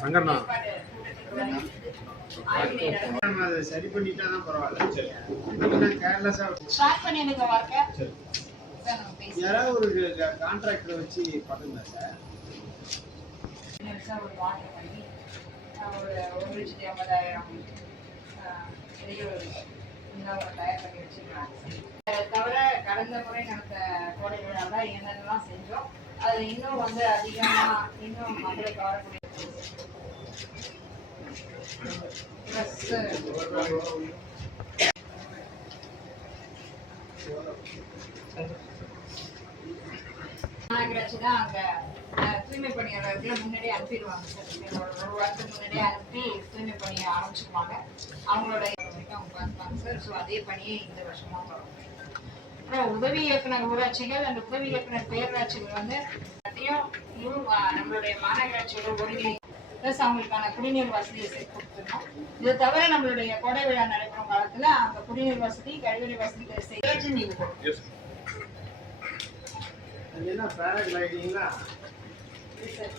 சங்கர்ண்ணா சரி பண்ணிட்டாதான் பரவாயில்ல. யாராவது ஒரு கான்ட்ராக்டர் வச்சு பண்ணுங்க சார். ஒரு 1,50,000 தயார் பண்ணி வச்சிருக்காங்க. தவிர கடந்த முறை நடந்த கோடை விழாவில் என்னென்னலாம் செஞ்சோம், அது இன்னும் வந்து அதிகமாக இன்னும் மக்களுக்கு வரக்கூடிய மாநகராட்சி தான் அங்கே தூய்மை பணியாளர்களை முன்னாடியே அனுப்பிடுவாங்க சார். ஒரு வாரத்துக்கு முன்னாடியே அனுப்பி தூய்மை பணியை ஆரம்பிச்சுக்குவாங்க. அவங்களோட அவங்க பார்த்துப்பாங்க சார். ஸோ அதே பணியை இந்த வருஷமாக தொடரும். அப்புறம் உதவி இயக்குனர் ஊராட்சிகள் அந்த உதவி இயக்குனர் பேரூராட்சிகள் வந்து நம்மளுடைய மாநகராட்சியோட ஒருங்கிணை ப்ளஸ் அவங்களுக்கான குடிநீர் வசதியை சேர்த்து கொடுத்துருக்கோம். இதை தவிர நம்மளுடைய கோடை விழா நடைபெறும் காலத்தில் அந்த குடிநீர் வசதி கழிவறை வசதிகளை செய்ய நீங்கள் என்ன பேராகிளைடிங்களா? சார்